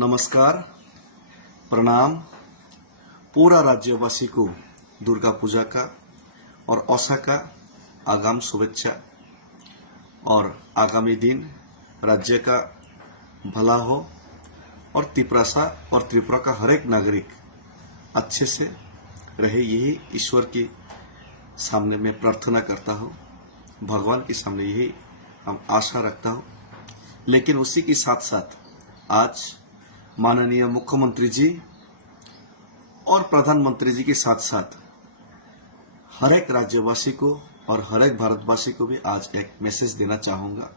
नमस्कार, प्रणाम। पूरा राज्यवासी को दुर्गा पूजा का और ओसाका आगाम शुभेच्छा और आगामी दिन राज्य का भला हो और त्रिपुरा और त्रिपुरा का हर एक नागरिक अच्छे से रहे, यही ईश्वर के सामने मैं प्रार्थना करता हूँ, भगवान के सामने यही हम आशा रखता हूँ। लेकिन उसी के साथ साथ आज माननीय मुख्यमंत्री जी और प्रधानमंत्री जी के साथ साथ हर एक राज्यवासी को और हर एक भारतवासी को भी आज एक मैसेज देना चाहूंगा।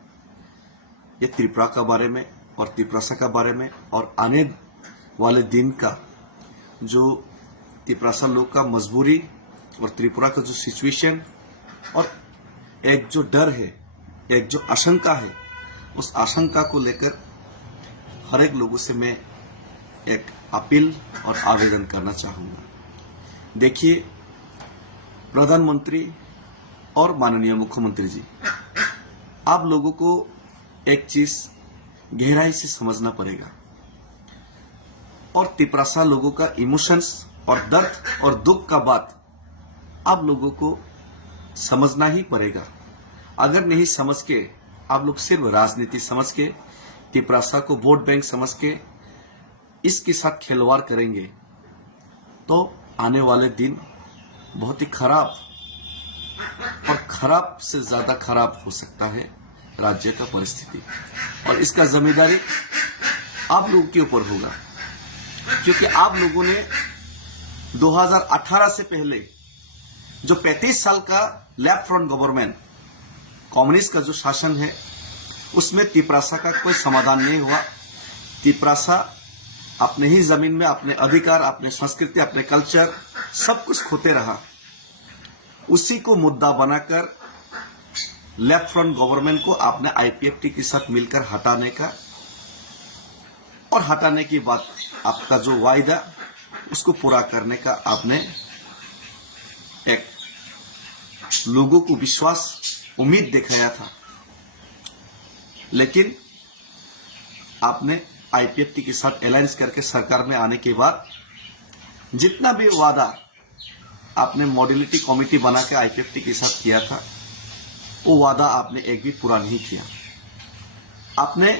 ये त्रिपुरा का बारे में और त्रिपुरा का बारे में और आने वाले दिन का जो त्रिपुरा लोग का मजबूरी और त्रिपुरा का जो सिचुएशन और एक जो डर है, एक जो आशंका है, उस आशंका को लेकर हर एक लोगों से मैं एक अपील और आवेदन करना चाहूंगा। देखिए, प्रधानमंत्री और माननीय मुख्यमंत्री जी, आप लोगों को एक चीज गहराई से समझना पड़ेगा और त्रिपुरा लोगों का इमोशंस और दर्द और दुख का बात आप लोगों को समझना ही पड़ेगा। अगर नहीं समझ के आप लोग सिर्फ राजनीति समझ के, त्रिपुरा को वोट बैंक समझ के इसके साथ खिलवाड़ करेंगे तो आने वाले दिन बहुत ही खराब और खराब से ज्यादा खराब हो सकता है राज्य का परिस्थिति, और इसका जिम्मेदारी आप लोगों के ऊपर होगा। क्योंकि आप लोगों ने 2018 से पहले जो 35 साल का लेफ्ट फ्रंट गवर्नमेंट कम्युनिस्ट का जो शासन है, उसमें त्रिपुरा का कोई समाधान नहीं हुआ। त्रिपुरा अपने ही जमीन में अपने अधिकार, अपने संस्कृति, अपने कल्चर सब कुछ खोते रहा। उसी को मुद्दा बनाकर लेफ्ट फ्रंट गवर्नमेंट को आपने आईपीएफटी के साथ मिलकर हटाने का, और हटाने के बाद आपका जो वायदा उसको पूरा करने का आपने एक लोगों को विश्वास, उम्मीद दिखाया था। लेकिन आपने आईपीएफटी के साथ अलायंस करके सरकार में आने के बाद जितना भी वादा आपने मॉड्यूलिटी कमेटी बना के आईपीएफटी के साथ किया था, वो वादा आपने एक भी पूरा नहीं किया। आपने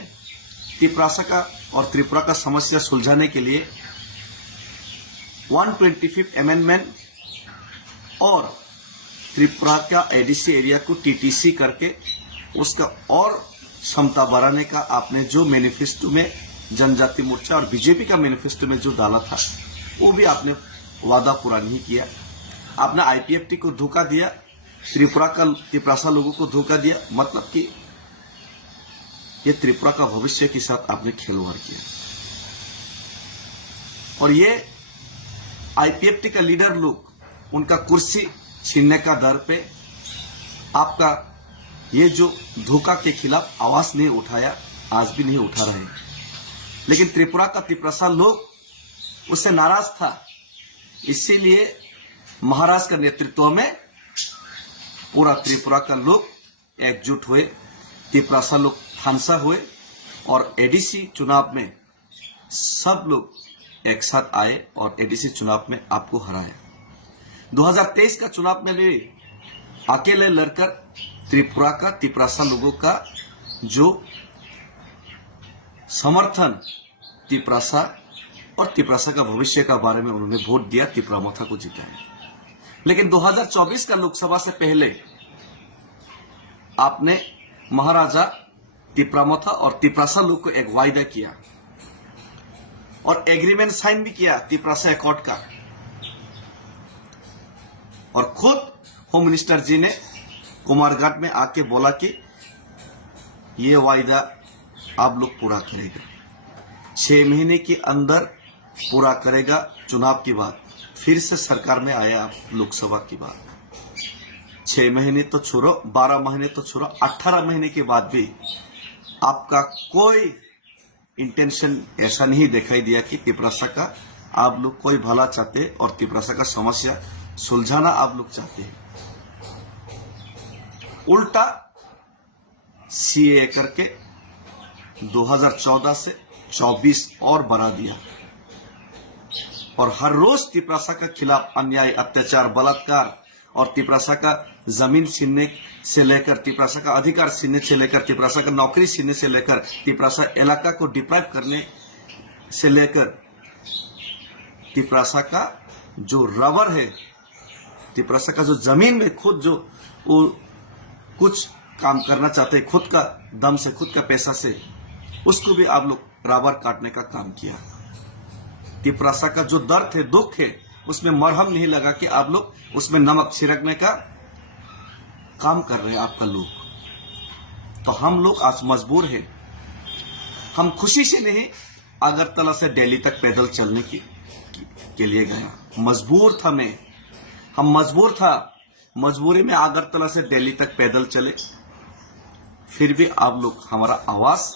त्रिपुरा का और त्रिपुरा का समस्या सुलझाने के लिए 125 अमेंडमेंट और त्रिपुरा का एडीसी एरिया को टीटीसी करके उसका और क्षमता बढ़ाने का आपने जो मैनिफेस्टो में जनजाति मोर्चा और बीजेपी का मैनिफेस्टो में जो डाला था, वो भी आपने वादा पूरा नहीं किया। आपने आईपीएफटी को धोखा दिया, त्रिपुरा लोगों को धोखा दिया। मतलब कि ये त्रिपुरा का भविष्य के साथ आपने खिलवाड़ किया। और ये आईपीएफटी का लीडर लोग उनका कुर्सी छीनने का डर पे आपका ये जो धोखा के खिलाफ आवाज नहीं उठाया, आज भी नहीं उठा रहे। लेकिन त्रिपुरा लोग उससे नाराज था, इसीलिए महाराज का नेतृत्व में पूरा त्रिपुरा का लोग एकजुट हुए, त्रिपुरा लोग फांसा हुए और एडीसी चुनाव में सब लोग एक साथ आए और एडीसी चुनाव में आपको हराया। 2023 का चुनाव में भी अकेले लड़कर त्रिपुरा लोगों का जो समर्थन त्रिपुरा और त्रिपुरा का भविष्य का बारे में उन्होंने वोट दिया, त्रिपुरा को जिताया। लेकिन 2024 का लोकसभा से पहले आपने महाराजा त्रिपुरा और त्रिपुरा लोग को एक वायदा किया और एग्रीमेंट साइन भी किया त्रिपुरा अकॉर्ड का, और खुद होम मिनिस्टर जी ने कुमारघाट में आके बोला कि ये वायदा आप लोग पूरा करेगा, 6 महीने के अंदर पूरा करेगा। चुनाव के बाद फिर से सरकार में आया आप लोकसभा की बात, 6 महीने तो छोड़ो, 12 महीने तो छोड़ो, 18 महीने के बाद भी आपका कोई इंटेंशन ऐसा नहीं दिखाई दिया कि त्रिपुरा का आप लोग कोई भला चाहते और त्रिपुरा का समस्या सुलझाना आप लोग चाहते हैं। उल्टा सीए करके 2014 से 24 और बढ़ा दिया। और हर रोज तिपरासा के खिलाफ अन्याय, अत्याचार, बलात्कार और तिपरासा का जमीन छीनने से लेकर, तिपरासा का अधिकार छीनने से लेकर, तिपरासा का नौकरी छीनने से लेकर, तिपरासा इलाका को डिप्राइव करने से लेकर, तिपरासा का जो रबर है, तिपरासा का जो जमीन में खुद जो वो कुछ काम करना चाहते हैं खुद का दम से, खुद का पैसा से, उसको भी आप लोग रबर काटने का काम किया। तिपरासा का जो दर्द है, दुख है, उसमें मरहम नहीं लगा कि आप लोग उसमें नमक छिड़कने का काम कर रहे हैं आपका लोग। तो हम लोग आज मजबूर हैं। हम खुशी से नहीं, अगरतला से दिल्ली तक पैदल चलने के लिए गया। मजबूर था मैं, हम मजबूर था, मजबूरी में अगरतला से दिल्ली तक पैदल चले। फिर भी आप लोग हमारा आवाज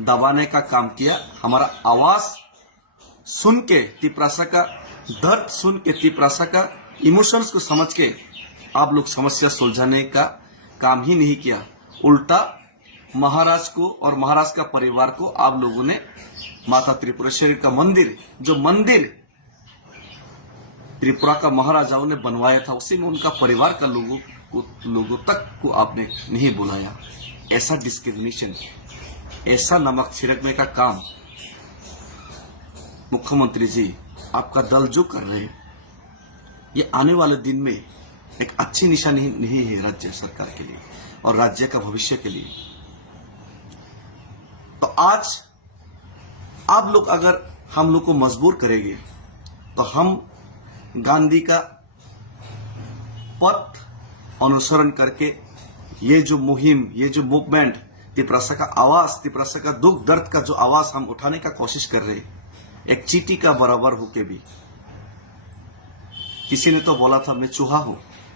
दबाने का काम किया। हमारा आवाज सुन के, तिपरासा का दर्द सुन के, तिपरासा का इमोशंस को समझ के आप लोग समस्या सुलझाने का काम ही नहीं किया। उल्टा महाराज को और महाराज का परिवार को आप लोगों ने माता त्रिपुरेश्वरी का मंदिर, जो मंदिर त्रिपुरा का महाराजाओं ने बनवाया था, उसी में उनका परिवार का लोगों तक को आपने नहीं बुलाया। ऐसा डिस्क्रिमिनेशन, ऐसा नमक छिड़कने का काम मुख्यमंत्री जी आपका दल जो कर रहे हैं, ये आने वाले दिन में एक अच्छी निशानी नहीं है राज्य सरकार के लिए और राज्य का भविष्य के लिए। तो आज आप लोग अगर हम लोग को मजबूर करेंगे तो हम गांधी का पथ अनुसरण करके ये जो मुहिम, ये जो मूवमेंट, तिपरासा का आवाज, तिपरासा का दुख दर्द का जो आवाज हम उठाने का कोशिश कर रहे हैं, एक चींटी का बराबर होके भी। किसी ने तो बोला था मैं चूहा हूं,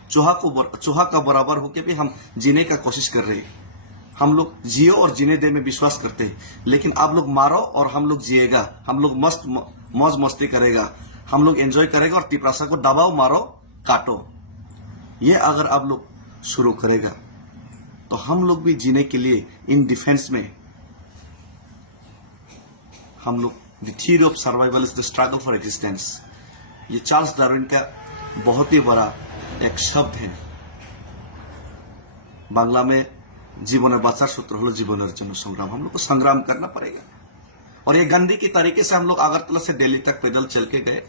चूहा का बराबर होके भी हम जीने का कोशिश कर रहे हैं। हम लोग जियो और जीने दे में विश्वास करते हैं, लेकिन आप लोग मारो और हम लोग जिएगा, हम लोग मस्त मौज मस्ती करेगा, हम लोग एंजॉय करेगा और तिपरासा को दबाओ, मारो, काटो। ये अगर आप लोग शुरू करेगा तो हम लोग भी जीने के लिए इन डिफेंस में हम लोग, the theory of survival is the struggle for existence, ये चार्ल्स डार्विन का बहुत ही बड़ा एक शब्द है। बांग्ला में जीवन बाचार सूत्र हलो जीवन अर्जन संग्राम, हम लोग को संग्राम करना पड़ेगा। और ये गांधी की तरीके से हम लोग अगरतला से दिल्ली तक पैदल चल के गए।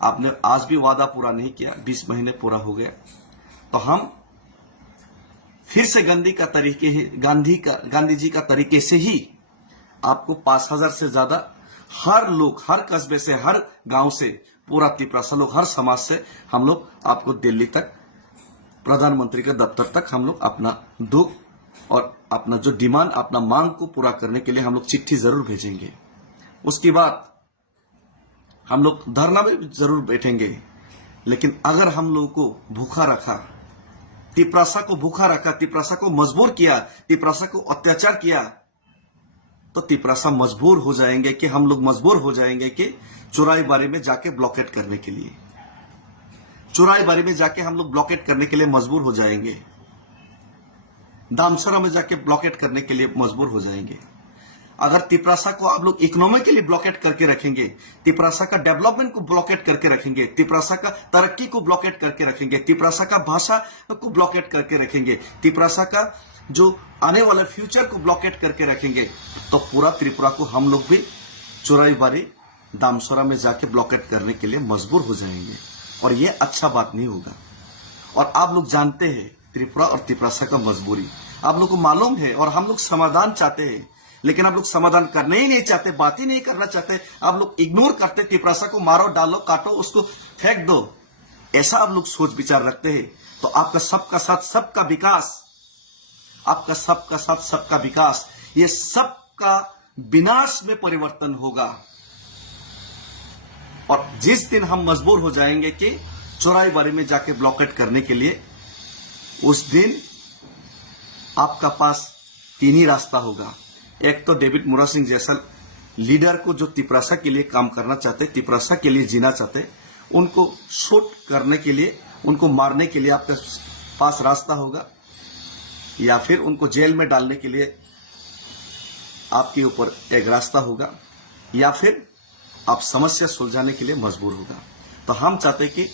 आपने आज भी वादा पूरा नहीं किया, 20 महीने पूरा हो गया। तो हम फिर से गांधी जी का तरीके से ही आपको 5000 से ज्यादा हर लोग, हर कस्बे से, हर गांव से, पूरा तिपरासा लोग, हर समाज से हम लोग आपको दिल्ली तक, प्रधानमंत्री के दफ्तर तक हम लोग अपना दुख और अपना जो डिमांड, अपना मांग को पूरा करने के लिए हम लोग चिट्ठी जरूर भेजेंगे। उसके बाद हम लोग धरना में जरूर बैठेंगे। लेकिन अगर हम लोगों को भूखा रखा, तिपरासा को भूखा रखा, तिपरासा को मजबूर किया, तिपरासा को अत्याचार किया, तो तिपरासा मजबूर हो जाएंगे कि हम लोग मजबूर हो जाएंगे कि चुराईबारी में जाके ब्लॉकेट करने के लिए, चुराईबारी में जाके हम लोग ब्लॉकेट करने के लिए मजबूर हो जाएंगे, दामसरा में जाके ब्लॉकेट करने के लिए मजबूर हो जाएंगे। अगर तिपरासा को आप लोग इकोनॉमिकली ब्लॉकेट करके रखेंगे, तिपरासा का डेवलपमेंट को ब्लॉकेट करके रखेंगे, तिपरासा का तरक्की को ब्लॉकेट करके रखेंगे, तिपरासा का भाषा को ब्लॉकेट करके रखेंगे, तिपरासा का जो आने वाला फ्यूचर को ब्लॉकेट करके रखेंगे, तो पूरा त्रिपुरा को हम लोग भी चुराईबारी, दामसरा में जाके ब्लॉकेट करने के लिए मजबूर हो जाएंगे। और ये अच्छा बात नहीं होगा। और आप लोग जानते हैं त्रिपुरा और तिपरासा का मजबूरी, आप लोग को मालूम है। और हम लोग समाधान चाहते हैं, लेकिन आप लोग समाधान करने ही नहीं चाहते, बात ही नहीं करना चाहते। आप लोग इग्नोर करते, तिपरासा को मारो, डालो, काटो, उसको फेंक दो, ऐसा आप लोग सोच विचार रखते हैं। तो आपका सबका साथ सबका विकास, आपका सबका साथ सबका विकास, ये सबका विनाश में परिवर्तन होगा। और जिस दिन हम मजबूर हो जाएंगे कि चौराईबारी में जाके ब्लॉकेट करने के लिए, उस दिन आपका पास 3 ही रास्ता होगा। एक तो डेविड मुरा सिंह जैसा लीडर को जो तिपरासा के लिए काम करना चाहते, तिपरासा के लिए जीना चाहते, उनको शूट करने के लिए, उनको मारने के लिए आपके पास रास्ता होगा, या फिर उनको जेल में डालने के लिए आपके ऊपर एक रास्ता होगा या फिर आप समस्या सुलझाने के लिए मजबूर होगा। तो हम चाहते कि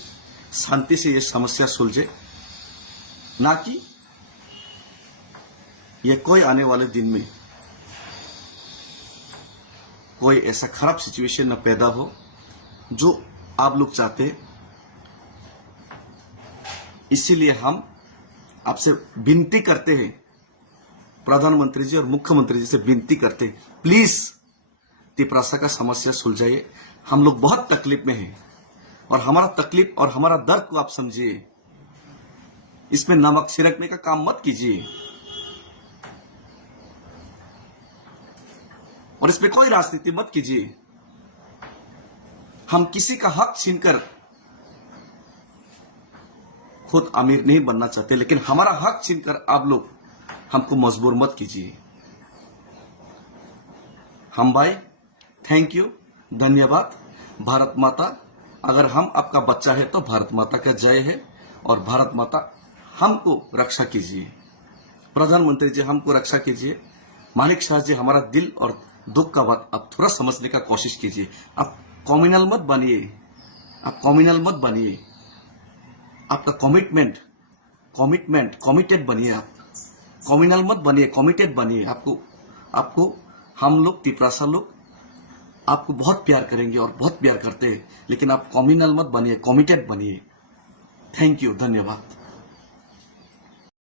शांति से ये समस्या सुलझे, ना कि ये कोई आने वाले दिन में कोई ऐसा खराब सिचुएशन न पैदा हो जो आप लोग चाहते हैं। इसीलिए हम आपसे विनती करते हैं, प्रधानमंत्री जी और मुख्यमंत्री जी से विनती करते हैं, प्लीज तिपरासा का समस्या सुलझाइए। हम लोग बहुत तकलीफ में हैं और हमारा तकलीफ और हमारा दर्द को आप समझिए। इसमें नमक छिड़कने का काम मत कीजिए और इसमें कोई राजनीति मत कीजिए। हम किसी का हक छीनकर खुद अमीर नहीं बनना चाहते, लेकिन हमारा हक छीनकर आप लोग हमको मजबूर मत कीजिए। हम भाई थैंक यू, धन्यवाद। भारत माता, अगर हम आपका बच्चा है तो भारत माता का जय है और भारत माता हमको रक्षा कीजिए। प्रधानमंत्री जी हमको रक्षा कीजिए। मानिक शाह जी, हमारा दिल और दुख का बात आप थोड़ा समझने का कोशिश कीजिए। आप कम्युनल मत बनिए, आप कम्युनल मत बनिए। आपका कमिटेड बनिए। आप कम्युनल मत बनिए, कमिटेड बनिए। आपको हम लोग तिपरासा लोग आपको बहुत प्यार करेंगे और बहुत प्यार करते हैं, लेकिन आप कम्युनल मत बनिए, कमिटेड बनिए। थैंक यू, धन्यवाद।